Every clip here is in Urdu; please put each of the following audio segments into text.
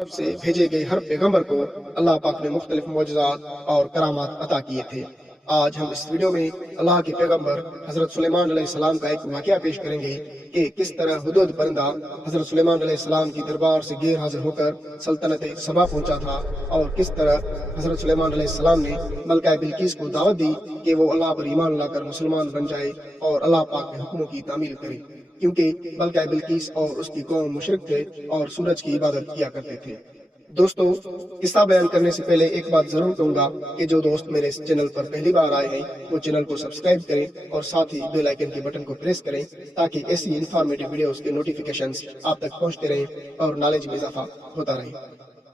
طرف سے بھیجے گئے ہر پیغمبر کو اللہ پاک نے مختلف معجزات اور کرامات عطا کیے تھے۔ آج ہم اس ویڈیو میں اللہ کے پیغمبر حضرت سلیمان علیہ السلام کا ایک واقعہ پیش کریں گے کہ کس طرح ہدہد پرندہ حضرت سلیمان علیہ السلام کی دربار سے غیر حاضر ہو کر سلطنت سبا پہنچا تھا، اور کس طرح حضرت سلیمان علیہ السلام نے ملکہ بلقیس کو دعوت دی کہ وہ اللہ پر ایمان لا کر مسلمان بن جائے اور اللہ پاک کے حکموں کی تعمیل کرے، کیونکہ ملکہ بلقیس اور اس کی قوم مشرک تھے اور سورج کی عبادت کیا کرتے تھے۔ دوستو، قصہ بیان کرنے سے پہلے ایک بات ضرور کہوں گا کہ جو دوست میرے اس چینل پر پہلی بار آئے ہیں وہ چینل کو سبسکرائب کریں اور ساتھ ہی بیل آئیکن کے بٹن کو پریس کریں تاکہ ایسی انفارمیٹو ویڈیوز کے نوٹیفیکیشنز آپ تک پہنچتے رہیں اور نالج میں اضافہ ہوتا رہے۔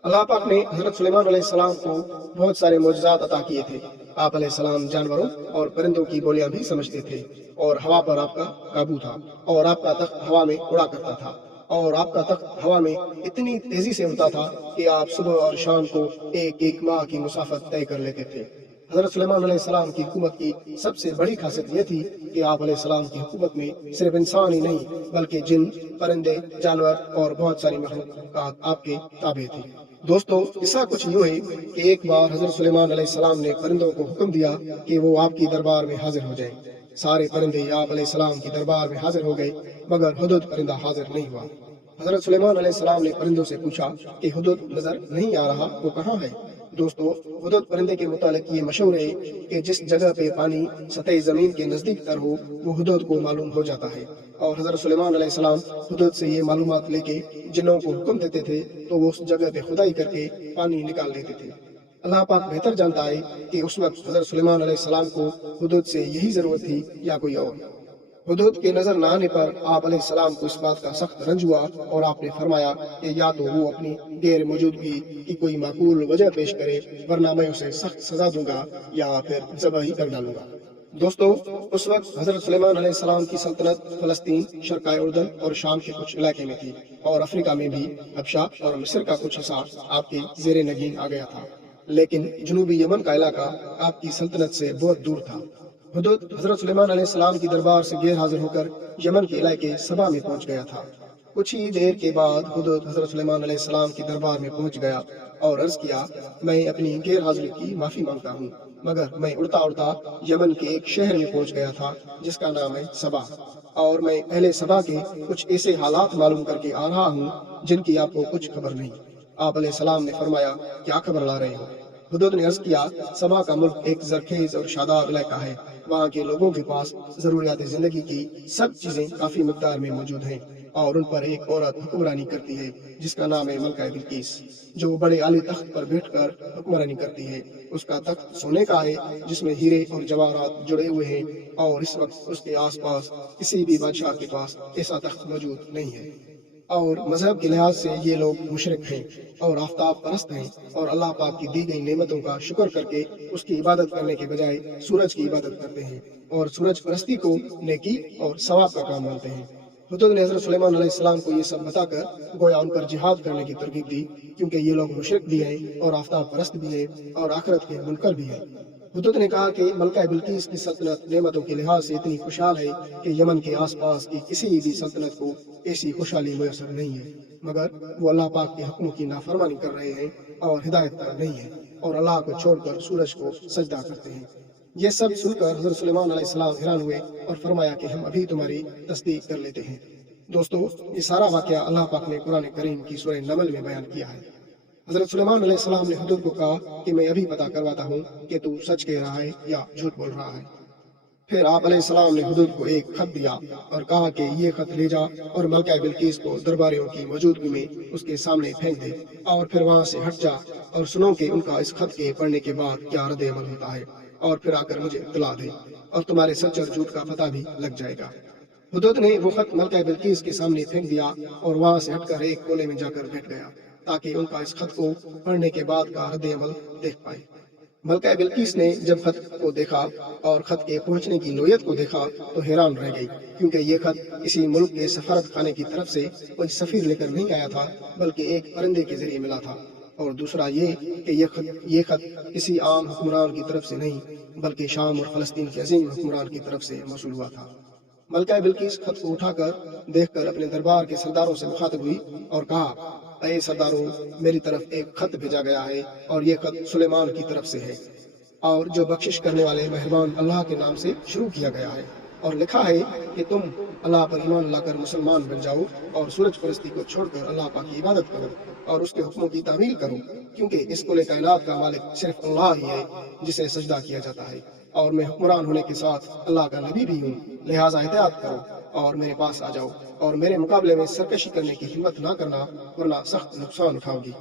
اللہ پاک نے حضرت سلیمان علیہ السلام کو بہت سارے معجزات عطا کیے تھے۔ آپ علیہ السلام جانوروں اور پرندوں کی بولیاں بھی سمجھتے تھے، اور ہوا پر آپ کا قابو تھا، اور آپ کا تخت ہوا میں اڑا کرتا تھا، اور آپ کا تخت ہوا میں اتنی تیزی سے اڑتا تھا کہ آپ صبح اور شام کو ایک ایک ماہ کی مسافت طے کر لیتے تھے۔ حضرت سلیمان علیہ السلام کی حکومت کی سب سے بڑی خاصیت یہ تھی کہ آپ علیہ السلام کی حکومت میں صرف انسان ہی نہیں بلکہ جن، پرندے، جانور اور بہت ساری مخلوقات آپ کے تابع تھی۔ دوستو، قصہ کچھ یوں ہے کہ ایک بار حضرت سلیمان علیہ السلام نے پرندوں کو حکم دیا کہ وہ آپ کی دربار میں حاضر ہو جائیں۔ سارے پرندے آپ علیہ السلام کی دربار میں حاضر ہو گئے، مگر ہدہد پرندہ حاضر نہیں ہوا۔ حضرت سلیمان علیہ السلام نے پرندوں سے پوچھا کہ ہدہد نظر نہیں آ رہا، وہ کہاں ہے؟ دوستو، ہدہد پرندے کے متعلق یہ مشہور ہے کہ جس جگہ پہ پانی سطح زمین کے نزدیک تر ہو وہ ہدہد کو معلوم ہو جاتا ہے، اور حضرت سلیمان علیہ السلام ہدہد سے یہ معلومات لے کے جنوں کو حکم دیتے تھے تو وہ اس جگہ پہ کھدائی کر کے پانی نکال لیتے تھے۔ اللہ پاک بہتر جانتا ہے کہ اس وقت حضرت سلیمان علیہ السلام کو ہدہد سے یہی ضرورت تھی یا کوئی اور۔ ہدہد کے نظر نہ آنے پر آپ علیہ السلام کو اس بات کا سخت رنج ہوا، اور آپ نے فرمایا کہ یا تو وہ اپنی غیر موجودگی کی کوئی معقول وجہ پیش کرے ورنہ میں اسے سخت سزا دوں گا یا پھر ذبح ہی کر ڈالوں گا۔ دوستو، اس وقت حضرت سلیمان علیہ السلام کی سلطنت فلسطین، شرقۂ اردن اور شام کے کچھ علاقے میں تھی، اور افریقہ میں بھی حبشہ اور مصر کا کچھ حصہ آپ کے زیر نگین آ گیا تھا، لیکن جنوبی یمن کا علاقہ آپ کی سلطنت سے بہت دور تھا۔ ہدہد حضرت سلیمان علیہ السلام کی دربار سے غیر حاضر ہو کر یمن کے علاقے سبا میں پہنچ گیا تھا۔ کچھ ہی دیر کے بعد ہدہد حضرت سلیمان علیہ السلام کی دربار میں پہنچ گیا اور عرض کیا، میں اپنی غیر حاضری کی معافی مانگتا ہوں، مگر میں اڑتا اڑتا یمن کے ایک شہر میں پہنچ گیا تھا جس کا نام ہے سبا، اور میں اہل سبا کے کچھ ایسے حالات معلوم کر کے آ رہا ہوں جن کی آپ کو کچھ خبر نہیں۔ آپ علیہ السلام نے فرمایا، کیا خبر لا رہے ہو؟ ہدہد نے عرض کیا، سبا کا ملک ایک زرخیز اور شاداب علاقہ ہے، وہاں کے لوگوں کے پاس ضروریات زندگی کی سب چیزیں کافی مقدار میں موجود ہیں، اور ان پر ایک عورت حکمرانی کرتی ہے جس کا نام ہے ملکہ بلقیس، جو بڑے عالی تخت پر بیٹھ کر حکمرانی کرتی ہے۔ اس کا تخت سونے کا ہے جس میں ہیرے اور جواہرات جڑے ہوئے ہیں، اور اس وقت اس کے آس پاس کسی بھی بادشاہ کے پاس ایسا تخت موجود نہیں ہے۔ اور مذہب کے لحاظ سے یہ لوگ مشرک ہیں اور آفتاب پرست ہیں، اور اللہ پاک کی دی گئی نعمتوں کا شکر کر کے اس کی عبادت کرنے کے بجائے سورج کی عبادت کرتے ہیں، اور سورج پرستی کو نیکی اور ثواب کا کام مانتے ہیں۔ ہدہد نے حضرت سلیمان علیہ السلام کو یہ سب بتا کر گویا ان پر جہاد کرنے کی ترغیب دی، کیونکہ یہ لوگ مشرک بھی ہیں اور آفتاب پرست بھی ہیں اور آخرت کے منکر بھی ہیں۔ ہدہد نے کہا کہ ملکہ بلقیس کی سلطنت نعمتوں کے لحاظ سے اتنی خوشحال ہے کہ یمن کے آس پاس کی کسی بھی سلطنت کو ایسی خوشحالی میسر نہیں ہے، مگر وہ اللہ پاک کے حکموں کی نافرمانی کر رہے ہیں اور ہدایت پر نہیں ہے، اور اللہ کو چھوڑ کر سورج کو سجدہ کرتے ہیں۔ یہ سب سن کر حضرت سلیمان علیہ السلام حیران ہوئے اور فرمایا کہ ہم ابھی تمہاری تصدیق کر لیتے ہیں۔ دوستو، یہ سارا واقعہ اللہ پاک نے قرآن کریم کی سورہ نمل میں بیان کیا ہے۔ حضرت سلیمان علیہ السلام نے ہدہد کو کہا کہ میں ابھی پتہ کرواتا ہوں کہ تو سچ کہہ رہا ہے یا جھوٹ بول رہا ہے۔ پھر آپ علیہ السلام نے ہدہد کو ایک خط دیا اور کہا کہ یہ خط لے جا اور ملکہ بلقیس کو درباریوں کی موجودگی میں اس کے سامنے پھینک دے، اور پھر وہاں سے ہٹ جا اور سنو کہ ان کا اس خط کے پڑھنے کے بعد کیا رد عمل ہوتا ہے، اور پھر آ کر مجھے اطلاع دے، اور تمہارے سچ اور جھوٹ کا پتہ بھی لگ جائے گا۔ ہدہد نے وہ خط ملکہ بلقیس کے سامنے پھینک دیا اور وہاں سے ہٹ کر ایک کونے میں جا کر بیٹھ گیا تاکہ ان کا اس خط کو پڑھنے کے بعد کا رد عمل دیکھ پائے۔ ملکہ بلقیس نے جب خط کو دیکھا اور خط کے پہنچنے کی نوعیت کو دیکھا تو حیران رہ گئی، کیونکہ یہ خط کسی ملک کے سفارت خانے کی طرف سے کوئی سفیر لے کر نہیں آیا تھا بلکہ ایک پرندے کے ذریعے ملا تھا، اور دوسرا یہ کہ یہ خط کسی عام حکمران کی طرف سے نہیں بلکہ شام اور فلسطین کے عظیم حکمران کی طرف سے موصول ہوا تھا۔ ملکہ بلقیس خط کو اٹھا کر دیکھ کر اپنے دربار کے سرداروں سے مخاطب ہوئی اور کہا، اے سردارو، میری طرف ایک خط بھیجا گیا ہے اور یہ خط سلیمان کی طرف سے ہے، اور جو بخشش کرنے والے مہربان اللہ کے نام سے شروع کیا گیا ہے، اور لکھا ہے کہ تم اللہ پر ایمان لا کر مسلمان بن جاؤ اور سورج پرستی کو چھوڑ کر اللہ پاک کی عبادت کرو اور اس کے حکموں کی تعمیل کرو، کیونکہ اس کل کائنات کا مالک صرف اللہ ہی ہے جسے سجدہ کیا جاتا ہے، اور میں حکمران ہونے کے ساتھ اللہ کا نبی بھی ہوں، لہٰذا احتیاط کرو اور میرے پاس آ جاؤ اور میرے مقابلے میں سرکشی کرنے کی ہمت نہ کرنا، ورنہ سخت نقصان اٹھاؤ گی۔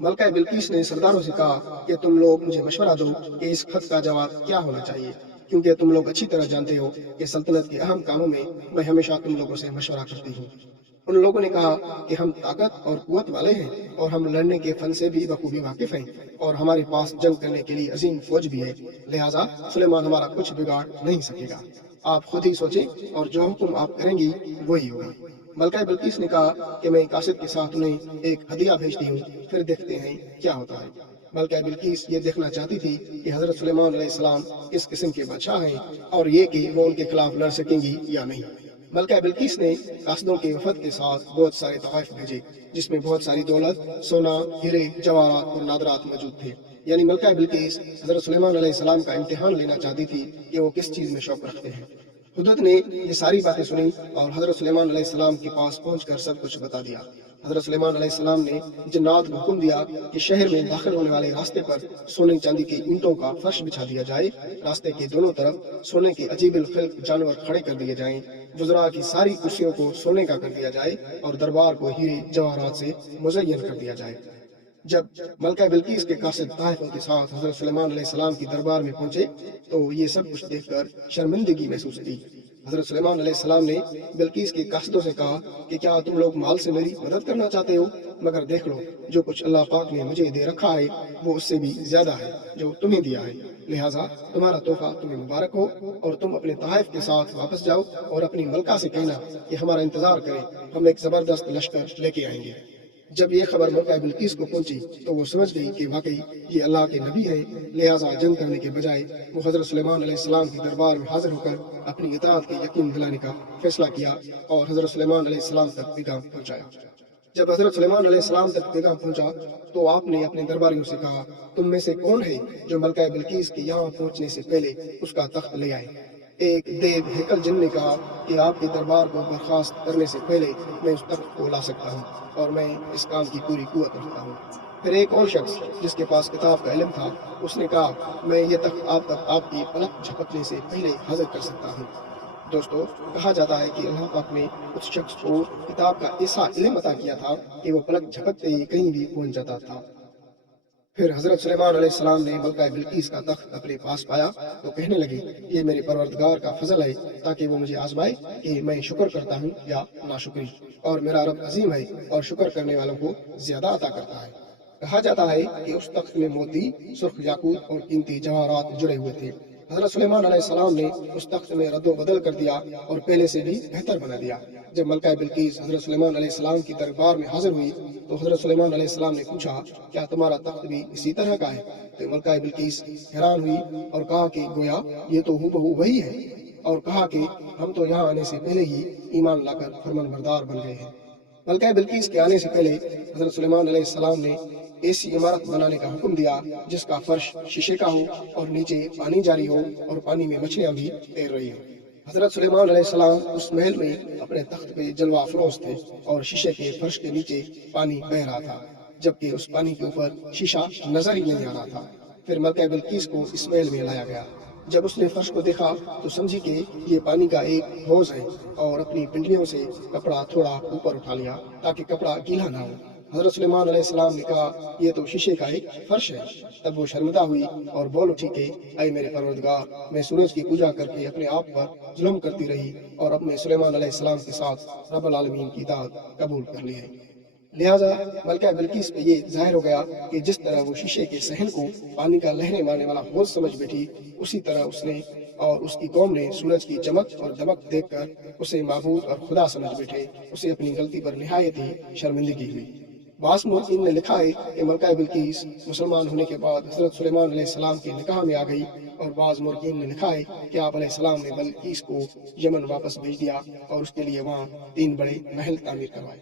ملکہ بلقیس نے سرداروں سے کہا کہ تم لوگ مجھے مشورہ دو کہ اس خط کا جواب کیا ہونا چاہیے، کیونکہ تم لوگ اچھی طرح جانتے ہو کہ سلطنت کے اہم کاموں میں ہمیشہ تم لوگوں سے مشورہ کرتی ہوں۔ ان لوگوں نے کہا کہ ہم طاقت اور قوت والے ہیں اور ہم لڑنے کے فن سے بھی بخوبی واقف ہیں اور ہمارے پاس جنگ کرنے کے لیے عظیم فوج بھی ہے، لہٰذا سلیمان ہمارا کچھ بگاڑ نہیں سکے گا، آپ خود ہی سوچیں اور جو حکم آپ کریں گی وہی ہوگا۔ ملکہ بلقیس نے کہا کہ میں قاصد کے ساتھ انہیں ایک ہدیہ بھیجتی ہوں، پھر دیکھتے ہیں کیا ہوتا ہے۔ ملکہ بلقیس یہ دیکھنا چاہتی تھی کہ حضرت سلیمان علیہ السلام کس قسم کے بادشاہ ہیں اور یہ کہ وہ ان کے خلاف لڑ سکیں گی یا نہیں۔ ملکہ بلقیس نے قاصدوں کے وفد کے ساتھ بہت سارے تحائف بھیجے، جس میں بہت ساری دولت، سونا، ہیرے، جواہرات اور نادرات موجود تھے، یعنی ملکہ بلقیس حضرت سلیمان علیہ السلام کا امتحان لینا چاہتی تھی کہ وہ کس چیز میں شوق رکھتے ہیں۔ حدت نے یہ ساری باتیں سنی اور حضرت سلیمان علیہ السلام کے پاس پہنچ کر سب کچھ بتا دیا۔ حضرت سلیمان علیہ السلام نے جنات کو حکم دیا کہ شہر میں داخل ہونے والے راستے پر سونے چاندی کی اینٹوں کا فرش بچھا دیا جائے، راستے کے دونوں طرف سونے کے عجیب الخلق جانور کھڑے کر دیے جائیں، وزراء کی ساری کرسیوں کو سونے کا کر دیا جائے اور دربار کو ہیرے جواہرات سے مزین کر دیا جائے۔ جب ملکہ بلقیس کے قاصد طائفوں کے ساتھ حضرت سلیمان علیہ السلام کی دربار میں پہنچے تو یہ سب کچھ دیکھ کر شرمندگی محسوس کی۔ حضرت سلیمان علیہ السلام نے بلقیس کے قاصدوں سے کہا کہ کیا تم لوگ مال سے میری مدد کرنا چاہتے ہو؟ مگر دیکھ لو، جو کچھ اللہ پاک نے مجھے دے رکھا ہے وہ اس سے بھی زیادہ ہے جو تمہیں دیا ہے، لہٰذا تمہارا تحفہ تمہیں مبارک ہو، اور تم اپنے تحائف کے ساتھ واپس جاؤ اور اپنی ملکہ سے کہنا کہ ہمارا انتظار کرے، ہم ایک زبردست لشکر لے کے آئیں گے۔ جب یہ خبر ملکہ بلقیس کو پہنچی تو وہ سمجھ گئی کہ واقعی یہ اللہ کے نبی ہیں، لہٰذا جنگ کرنے کے بجائے وہ حضرت سلیمان علیہ السلام کی دربار میں حاضر ہو کر اپنی اطاعت کے یقین دلانے کا فیصلہ کیا اور حضرت سلیمان علیہ السلام تک پیغام پہنچایا۔ جب حضرت سلیمان علیہ السلام تک پیغام پہنچا تو آپ نے اپنے درباریوں سے کہا، تم میں سے کون ہے جو ملکہ بلقیس کے یہاں پہنچنے سے پہلے اس کا تخت لے آئے؟ ایک دیو ہیکل جن نے کہا کہ آپ کے دربار کو برخاست کرنے سے پہلے میں اس تخت کو لا سکتا ہوں اور میں اس کام کی پوری قوت رکھتا ہوں۔ پھر ایک اور شخص جس کے پاس کتاب کا علم تھا، اس نے کہا، میں یہ تخت آپ تک آپ کی پلک جھپکنے سے پہلے حاضر کر سکتا ہوں۔ دوستو، کہا جاتا ہے کہ اللہ پاک نے اس شخص کو کتاب کا ایسا علم عطا کیا تھا کہ وہ پلک جھپکتے ہی کہیں بھی پہنچ جاتا تھا۔ پھر حضرت سلیمان علیہ السلام نے ملکہ بلقیس کا تخت اپنے پاس پایا تو کہنے لگے، یہ میرے پروردگار کا فضل ہے تاکہ وہ مجھے آزمائے کہ میں شکر کرتا ہوں یا ناشکری، اور میرا رب عظیم ہے اور شکر کرنے والوں کو زیادہ عطا کرتا ہے۔ کہا جاتا ہے کہ اس تخت میں موتی، سرخ یاقوت اور قیمتی جواہرات جڑے ہوئے تھے۔ حضرت سلیمان علیہ السلام نے اس تخت میں رد و بدل کر دیا اور پہلے سے بھی بہتر بنا دیا۔ جب ملکہ بلقیس حضرت سلیمان علیہ السلام کی دربار میں حاضر ہوئی تو حضرت سلیمان علیہ السلام نے پوچھا، کیا تمہارا تخت بھی اسی طرح کا ہے؟ تو ملکہ بلقیس حیران ہوئی اور کہا کہ گویا یہ تو ہو وہی ہے، اور کہا کہ ہم تو یہاں آنے سے پہلے ہی ایمان لا کر فرمان بردار بن گئے ہیں۔ ملکہ بلقیس کے آنے سے پہلے حضرت سلیمان علیہ السلام نے ایسی عمارت بنانے کا حکم دیا جس کا فرش شیشے کا ہو اور نیچے پانی جاری ہو اور پانی میں مچھلیاں بھی تیر رہی ہوں۔ حضرت سلیمان علیہ السلام اس محل میں اپنے تخت پہ جلوہ افروز تھے اور شیشے کے فرش کے نیچے پانی بہہ رہا تھا، جبکہ اس پانی کے اوپر شیشہ نظر ہی نہیں آ رہا تھا۔ پھر ملکہ بلقیس کو اس محل میں لایا گیا۔ جب اس نے فرش کو دیکھا تو سمجھی کہ یہ پانی کا ایک حوض ہے، اور اپنی پنڈلیوں سے کپڑا تھوڑا اوپر اٹھا لیا تاکہ کپڑا گیلا نہ ہو۔ حضرت سلیمان علیہ السلام نے کہا، یہ تو شیشے کا ایک فرش ہے۔ تب وہ شرمندہ ہوئی اور بول اٹھی کہ اے میرے پروردگار، میں سورج کی پوجا کر کے اپنے آپ پر ظلم کرتی رہی اور اپنے سلیمان علیہ السلام کے ساتھ رب العالمین کی اطاعت قبول کر لی ہے۔ لہٰذا ملکہ بلقیس پہ یہ ظاہر ہو گیا کہ جس طرح وہ شیشے کے صحن کو پانی کا لہریں مارنے والا حوض سمجھ بیٹھی، اسی طرح اس نے اور اس کی قوم نے سورج کی چمک اور دمک دیکھ کر اسے معبود اور خدا سمجھ بیٹھے۔ اسے اپنی غلطی پر نہایت ہی شرمندگی ہوئی۔ بعض مورخین نے لکھا ہے کہ ملکہ بلقیس مسلمان ہونے کے بعد حضرت سلیمان علیہ السلام کے نکاح میں آ گئی، اور بعض مورخین نے لکھا ہے کہ آپ علیہ السلام نے بلقیس کو یمن واپس بھیج دیا اور اس کے لیے وہاں 3 بڑے محل تعمیر کروائے۔